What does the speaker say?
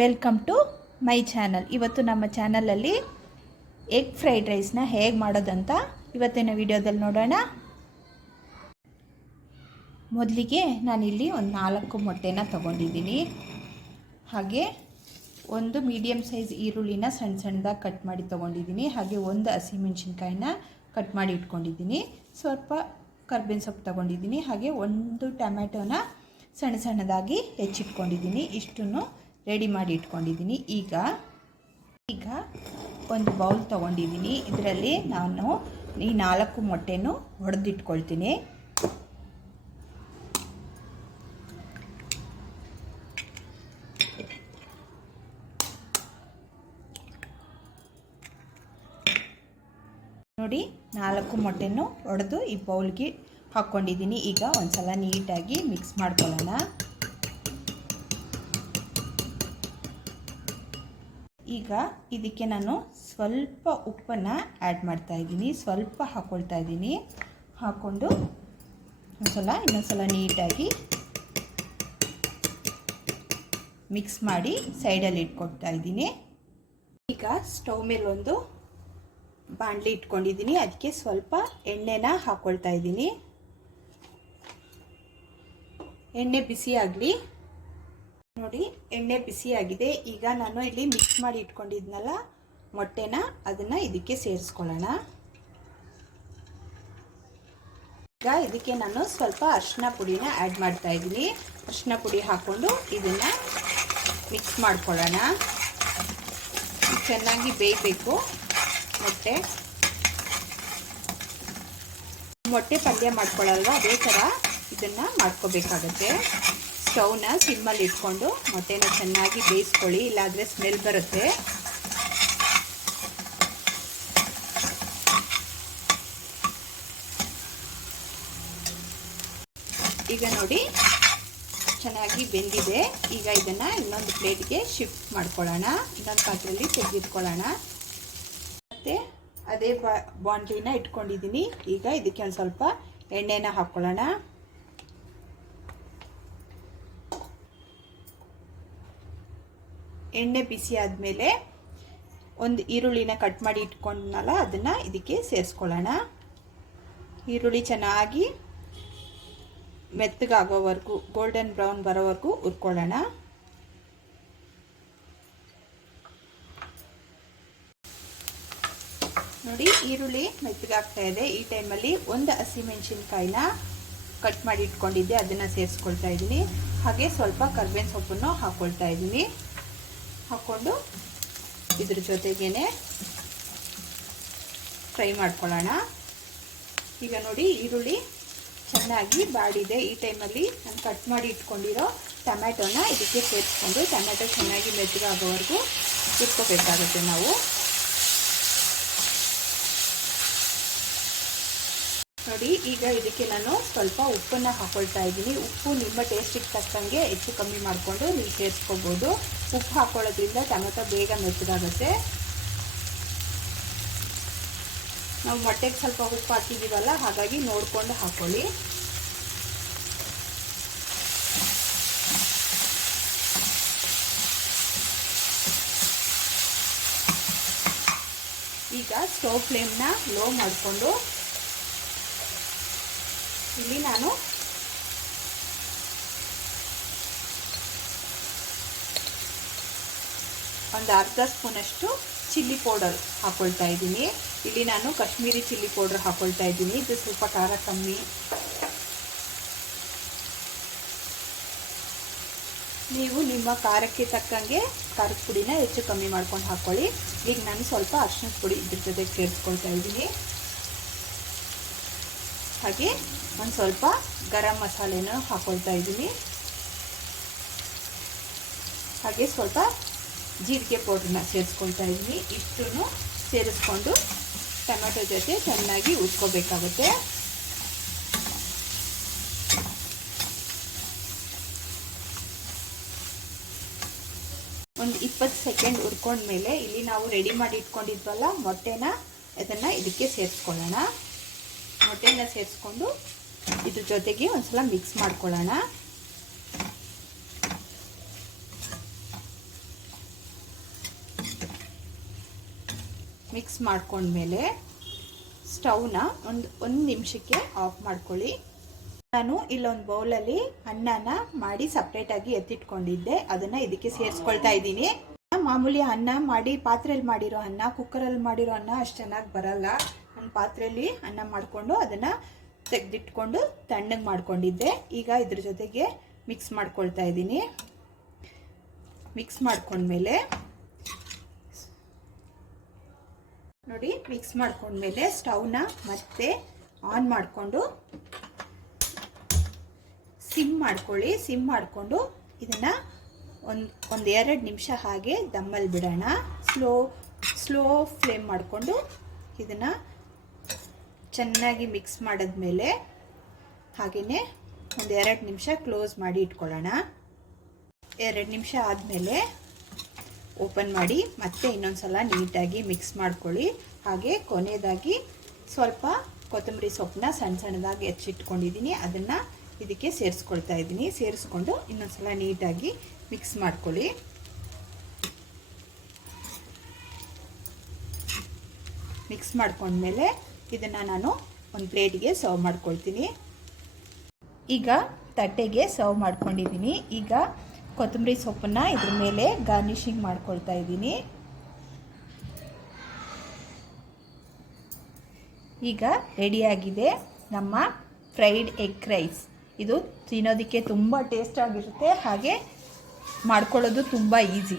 Welcome to my channel ಇವತ್ತು ನಮ್ಮ ಚಾನಲಲ್ಲಿ ಎಗ್ ಫ್ರೈಡ್ ರೈಸ್ನ ಹೇಗೆ ಮಾಡೋದಂತ ಇವತ್ತಿನ ವಿಡಿಯೋದಲ್ಲಿ ನೋಡೋಣ. ಮೊದಲಿಗೆ ನಾನಿಲ್ಲಿ ಒಂದು ನಾಲ್ಕು ಮೊಟ್ಟೆನ ತೊಗೊಂಡಿದ್ದೀನಿ. ಹಾಗೆ ಒಂದು ಮೀಡಿಯಮ್ ಸೈಜ್ ಈರುಳ್ಳಿನ ಸಣ್ಣ ಸಣ್ಣದಾಗಿ ಕಟ್ ಮಾಡಿ ತೊಗೊಂಡಿದ್ದೀನಿ. ಹಾಗೆ ಒಂದು ಹಸಿಮೆಣ್ಸಿನ್ಕಾಯಿನ ಕಟ್ ಮಾಡಿ ಇಟ್ಕೊಂಡಿದ್ದೀನಿ. ಸ್ವಲ್ಪ ಕರ್ಬೇವಿನ ಸೊಪ್ಪು ತೊಗೊಂಡಿದ್ದೀನಿ. ಹಾಗೆ ಒಂದು ಟೊಮ್ಯಾಟೋನ ಸಣ್ಣ ಸಣ್ಣದಾಗಿ ಹೆಚ್ಚಿಟ್ಕೊಂಡಿದ್ದೀನಿ. ಇಷ್ಟನ್ನು ರೆಡಿ ಮಾಡಿ ಇಟ್ಕೊಂಡಿದ್ದೀನಿ. ಈಗ ಈಗ ಒಂದು ಬೌಲ್ ತೊಗೊಂಡಿದ್ದೀನಿ. ಇದರಲ್ಲಿ ನಾನು ಈ ನಾಲ್ಕು ಮೊಟ್ಟೆನೂ ಹೊಡೆದಿಟ್ಕೊಳ್ತೀನಿ. ನೋಡಿ, ನಾಲ್ಕು ಮೊಟ್ಟೆನು ಒಡೆದು ಈ ಬೌಲ್ಗೆ ಹಾಕ್ಕೊಂಡಿದ್ದೀನಿ ಈಗ ಒಂದ್ಸಲ ನೀಟಾಗಿ ಮಿಕ್ಸ್ ಮಾಡ್ಕೊಳ್ಳೋಣ. ಈಗ ಇದಕ್ಕೆ ನಾನು ಸ್ವಲ್ಪ ಉಪ್ಪನ್ನು ಆ್ಯಡ್ ಮಾಡ್ತಾ ಇದ್ದೀನಿ. ಸ್ವಲ್ಪ ಹಾಕ್ಕೊಳ್ತಾ ಇದ್ದೀನಿ. ಹಾಕ್ಕೊಂಡು ಒಂದ್ಸಲ, ಇನ್ನೊಂದ್ಸಲ ನೀಟಾಗಿ ಮಿಕ್ಸ್ ಮಾಡಿ ಸೈಡಲ್ಲಿ ಇಟ್ಕೊಳ್ತಾ ಇದ್ದೀನಿ. ಈಗ ಸ್ಟವ್ ಮೇಲೆ ಒಂದು ಬಾಣಲಿ ಇಟ್ಕೊಂಡಿದ್ದೀನಿ. ಅದಕ್ಕೆ ಸ್ವಲ್ಪ ಎಣ್ಣೆನ ಹಾಕ್ಕೊಳ್ತಾ ಇದ್ದೀನಿ. ಎಣ್ಣೆ ಬಿಸಿ ಆಗಲಿ ನೋಡಿ, ಎಣ್ಣೆ ಬಿಸಿ ಆಗಿದೆ. ಈಗ ನಾನು ಇಲ್ಲಿ ಮಿಕ್ಸ್ ಮಾಡಿ ಇಟ್ಕೊಂಡಿದ್ನಲ್ಲ, ಮೊಟ್ಟೆನ ಅದನ್ನು ಇದಕ್ಕೆ ಸೇರಿಸ್ಕೊಳ್ಳೋಣ. ಈಗ ಇದಕ್ಕೆ ನಾನು ಸ್ವಲ್ಪ ಅರಿಶಿನ ಪುಡಿನ ಆ್ಯಡ್ ಮಾಡ್ತಾ ಇದ್ದೀನಿ. ಅರಿಶಿನ ಪುಡಿ ಹಾಕ್ಕೊಂಡು ಇದನ್ನು ಮಿಕ್ಸ್ ಮಾಡ್ಕೊಳ್ಳೋಣ. ಚೆನ್ನಾಗಿ ಬೇಯಬೇಕು ಮೊಟ್ಟೆ. ಮೊಟ್ಟೆ ಪಲ್ಯ ಮಾಡ್ಕೊಳ್ಳಲ್ವ? ಅದೇ ಥರ ಇದನ್ನು ಮಾಡ್ಕೋಬೇಕಾಗತ್ತೆ. ಸ್ಟವ್ನ ಸಿಮ್ಮಲ್ಲಿ ಇಟ್ಕೊಂಡು ಮೊಟ್ಟೆನ ಚೆನ್ನಾಗಿ ಬೇಯಿಸ್ಕೊಳ್ಳಿ, ಇಲ್ಲಾಂದರೆ ಸ್ಮೆಲ್ ಬರುತ್ತೆ. ಈಗ ನೋಡಿ, ಚೆನ್ನಾಗಿ ಬೆಂದಿದೆ. ಈಗ ಇದನ್ನು ಇನ್ನೊಂದು ಪ್ಲೇಟ್ಗೆ ಶಿಫ್ಟ್ ಮಾಡ್ಕೊಳ್ಳೋಣ. ಇನ್ನೊಂದು ಪಾತ್ರೆಯಲ್ಲಿ ತೆಗೆದಿಟ್ಕೊಳ್ಳೋಣ ಮತ್ತು ಅದೇ ಬಾಂಡ್ಲಿನ ಇಟ್ಕೊಂಡಿದ್ದೀನಿ. ಈಗ ಇದಕ್ಕೆ ಒಂದು ಸ್ವಲ್ಪ ಎಣ್ಣೆನ ಹಾಕ್ಕೊಳ್ಳೋಣ. ಎಣ್ಣೆ ಬಿಸಿ ಆದಮೇಲೆ ಒಂದು ಈರುಳ್ಳಿನ ಕಟ್ ಮಾಡಿ ಇಟ್ಕೊಂಡನಲ್ಲ, ಅದನ್ನು ಇದಕ್ಕೆ ಸೇರಿಸ್ಕೊಳ್ಳೋಣ. ಈರುಳ್ಳಿ ಚೆನ್ನಾಗಿ ಮೆತ್ತಗಾಗೋವರೆಗೂ ಗೋಲ್ಡನ್ ಬ್ರೌನ್ ಬರೋವರೆಗೂ ಹುರ್ಕೊಳ್ಳೋಣ. ನೋಡಿ, ಈರುಳ್ಳಿ ಮೆತ್ತಗಾಗ್ತಾ ಇದೆ. ಈ ಟೈಮಲ್ಲಿ ಒಂದು ಹಸಿಮೆಣಸಿನ್ಕಾಯಿನ ಕಟ್ ಮಾಡಿ ಇಟ್ಕೊಂಡಿದ್ದೆ, ಅದನ್ನು ಸೇರಿಸ್ಕೊಳ್ತಾ ಇದ್ದೀನಿ. ಹಾಗೆ ಸ್ವಲ್ಪ ಕರ್ಬೇವಿನ ಸೊಪ್ಪನ್ನು ಹಾಕ್ಕೊಳ್ತಾ ಇದ್ದೀನಿ. ಹಾಕ್ಕೊಂಡು ಇದ್ರ ಜೊತೆಗೇ ಫ್ರೈ ಮಾಡ್ಕೊಳ್ಳೋಣ. ಈಗ ನೋಡಿ ಈರುಳ್ಳಿ ಚೆನ್ನಾಗಿ ಬಾಡಿದೆ. ಈ ಟೈಮಲ್ಲಿ ನಾನು ಕಟ್ ಮಾಡಿ ಇಟ್ಕೊಂಡಿರೋ ಟೊಮ್ಯಾಟೋನ ಇದಕ್ಕೆ ಸೇರಿಸ್ಕೊಂಡು ಟೊಮ್ಯಾಟೊ ಚೆನ್ನಾಗಿ ಮೆತ್ತಗಾಗೋವರೆಗೂ ಇಟ್ಕೋಬೇಕಾಗುತ್ತೆ ನಾವು. ನೋಡಿ, ಈಗ ಇದಕ್ಕೆ ನಾನು ಸ್ವಲ್ಪ ಉಪ್ಪನ್ನು ಹಾಕೊಳ್ತಾ ಇದ್ದೀನಿ. ಉಪ್ಪು ನಿಮ್ಮ ಟೇಸ್ಟಿಗೆ ತಕ್ಕಂಗೆ ಹೆಚ್ಚು ಕಮ್ಮಿ ಮಾಡಿಕೊಂಡು ನೀವು ಸೇರಿಸ್ಕೋಬೋದು. ಉಪ್ಪು ಹಾಕೊಳ್ಳೋದ್ರಿಂದ ಟೊಮೆಟೊ ಬೇಗ ಮೆತ್ತಗಾಗುತ್ತೆ. ನಾವು ಮೊಟ್ಟೆಗೆ ಸ್ವಲ್ಪ ಉಪ್ಪು ಹಾಕಿದ್ದೀವಲ್ಲ, ಹಾಗಾಗಿ ನೋಡಿಕೊಂಡು ಹಾಕೊಳ್ಳಿ. ಈಗ ಸ್ಟವ್ ಫ್ಲೇಮ್ನ ಲೋ ಮಾಡಿಕೊಂಡು ಇಲ್ಲಿ ನಾನು ಒಂದು ಅರ್ಧ ಸ್ಪೂನಷ್ಟು ಚಿಲ್ಲಿ ಪೌಡರ್ ಹಾಕೊಳ್ತಾ ಇದ್ದೀನಿ. ಇಲ್ಲಿ ನಾನು ಕಾಶ್ಮೀರಿ ಚಿಲ್ಲಿ ಪೌಡರ್ ಹಾಕೊಳ್ತಾ ಇದ್ದೀನಿ. ಇದು ಸ್ವಲ್ಪ ಖಾರ ಕಮ್ಮಿ. ನೀವು ನಿಮ್ಮ ಖಾರಕ್ಕೆ ತಕ್ಕಂಗೆ ಖಾರದ ಪುಡಿನ ಹೆಚ್ಚು ಕಮ್ಮಿ ಮಾಡ್ಕೊಂಡು ಹಾಕ್ಕೊಳ್ಳಿ ಈಗ ನಾನು ಸ್ವಲ್ಪ ಅರ್ಶಿನದ ಪುಡಿ ಇದ್ರ ಜೊತೆಗೆ ಸೇರಿಸ್ಕೊಳ್ತಾ ಇದ್ದೀನಿ. ಹಾಗೆ ಒಂದು ಸ್ವಲ್ಪ ಗರಂ ಮಸಾಲೆನ ಹಾಕೊಳ್ತಾ ಇದ್ದೀನಿ. ಹಾಗೆ ಸ್ವಲ್ಪ ಜೀರಿಗೆ ಪೌಡ್ರನ್ನ ಸೇರಿಸ್ಕೊಳ್ತಾ ಇದ್ದೀನಿ. ಇಷ್ಟನ್ನು ಸೇರಿಸ್ಕೊಂಡು ಟೊಮೆಟೊ ಜೊತೆ ಚೆನ್ನಾಗಿ ಉಟ್ಕೋಬೇಕಾಗುತ್ತೆ ಒಂದು ಇಪ್ಪತ್ತು ಸೆಕೆಂಡ್ ಹುರ್ಕೊಂಡ್ಮೇಲೆ ಇಲ್ಲಿ ನಾವು ರೆಡಿ ಮಾಡಿ ಇಟ್ಕೊಂಡಿದ್ವಲ್ಲ ಮೊಟ್ಟೆನ, ಅದನ್ನು ಇದಕ್ಕೆ ಸೇರಿಸ್ಕೊಳ್ಳೋಣ. ಮೊಟ್ಟೆನ ಸೇರಿಸ್ಕೊಂಡು ಇದ್ರ ಜೊತೆಗೆ ಒಂದ್ಸಲ ಮಿಕ್ಸ್ ಮಾಡ್ಕೊಳ್ಳೋಣ. ಮಿಕ್ಸ್ ಮಾಡ್ಕೊಂಡ್ಮೇಲೆ ಸ್ಟವ್ನ ಒಂದು ಒಂದು ನಿಮಿಷಕ್ಕೆ ಆಫ್ ಮಾಡ್ಕೊಳ್ಳಿ. ನಾನು ಇಲ್ಲೊಂದು ಬೌಲಲ್ಲಿ ಅನ್ನನ ಮಾಡಿ ಸಪ್ರೇಟಾಗಿ ಎತ್ತಿಟ್ಕೊಂಡಿದ್ದೆ. ಅದನ್ನು ಇದಕ್ಕೆ ಸೇರಿಸ್ಕೊಳ್ತಾ ಇದ್ದೀನಿ. ಮಾಮೂಲಿ ಅನ್ನ ಮಾಡಿ ಪಾತ್ರೆಯಲ್ಲಿ ಮಾಡಿರೋ ಅನ್ನ ಕುಕ್ಕರಲ್ಲಿ ಮಾಡಿರೋ ಅನ್ನ ಅಷ್ಟು ಚೆನ್ನಾಗಿ ಬರಲ್ಲ. ನಾನು ಪಾತ್ರೆಯಲ್ಲಿ ಅನ್ನ ಮಾಡಿಕೊಂಡು ಅದನ್ನು ತೆಗೆದಿಟ್ಕೊಂಡು ತಣ್ಣಗೆ ಮಾಡ್ಕೊಂಡಿದ್ದೆ. ಈಗ ಇದ್ರ ಜೊತೆಗೆ ಮಿಕ್ಸ್ ಮಾಡ್ಕೊಳ್ತಾ ಇದ್ದೀನಿ. ಮಿಕ್ಸ್ ಮಾಡ್ಕೊಂಡ್ಮೇಲೆ ನೋಡಿ ಮಿಕ್ಸ್ ಮಾಡ್ಕೊಂಡ್ಮೇಲೆ ಸ್ಟವ್ನ ಮತ್ತೆ ಆನ್ ಮಾಡಿಕೊಂಡು ಸಿಮ್ ಮಾಡ್ಕೊಳ್ಳಿ. ಸಿಮ್ ಮಾಡಿಕೊಂಡು ಇದನ್ನು ಒಂದು ಒಂದು ಎರಡು ನಿಮಿಷ ಹಾಗೆ ದಮ್ಮಲ್ಲಿ ಬಿಡೋಣ. ಸ್ಲೋ ಸ್ಲೋ ಫ್ಲೇಮ್ ಮಾಡಿಕೊಂಡು ಇದನ್ನು ಚೆನ್ನಾಗಿ ಮಿಕ್ಸ್ ಮಾಡಿದ್ಮೇಲೆ ಹಾಗೆಯೇ ಒಂದು ಎರಡು ನಿಮಿಷ ಕ್ಲೋಸ್ ಮಾಡಿ ಇಟ್ಕೊಳ್ಳೋಣ. ಎರಡು ನಿಮಿಷ ಆದಮೇಲೆ ಓಪನ್ ಮಾಡಿ ಮತ್ತೆ ಇನ್ನೊಂದು ಸಲ ನೀಟಾಗಿ ಮಿಕ್ಸ್ ಮಾಡ್ಕೊಳ್ಳಿ. ಹಾಗೆ ಕೊನೆಯದಾಗಿ ಸ್ವಲ್ಪ ಕೊತ್ತಂಬರಿ ಸೊಪ್ಪನ್ನ ಸಣ್ಣ ಸಣ್ಣದಾಗಿ ಹೆಚ್ಚಿಟ್ಕೊಂಡಿದ್ದೀನಿ. ಅದನ್ನು ಇದಕ್ಕೆ ಸೇರಿಸ್ಕೊಳ್ತಾ ಇದ್ದೀನಿ. ಸೇರಿಸ್ಕೊಂಡು ಇನ್ನೊಂದು ಸಲ ನೀಟಾಗಿ ಮಿಕ್ಸ್ ಮಾಡ್ಕೊಳ್ಳಿ. ಮಿಕ್ಸ್ ಮಾಡ್ಕೊಂಡ್ಮೇಲೆ ಇದನ್ನು ನಾನು ಒಂದು ಪ್ಲೇಟಿಗೆ ಸರ್ವ್ ಮಾಡ್ಕೊಳ್ತೀನಿ. ಈಗ ತಟ್ಟೆಗೆ ಸರ್ವ್ ಮಾಡ್ಕೊಂಡಿದ್ದೀನಿ ಈಗ ಕೊತ್ತಂಬರಿ ಸೊಪ್ಪನ್ನು ಇದ್ರ ಮೇಲೆ ಗಾರ್ನಿಷಿಂಗ್ ಮಾಡ್ಕೊಳ್ತಾ ಇದ್ದೀನಿ ಈಗ ರೆಡಿಯಾಗಿದೆ ನಮ್ಮ ಫ್ರೈಡ್ ಎಗ್ ರೈಸ್ ಇದು ತಿನ್ನೋದಕ್ಕೆ ತುಂಬ ಟೇಸ್ಟ್ ಆಗಿರುತ್ತೆ. ಹಾಗೆ ಮಾಡ್ಕೊಳ್ಳೋದು ತುಂಬ ಈಸಿ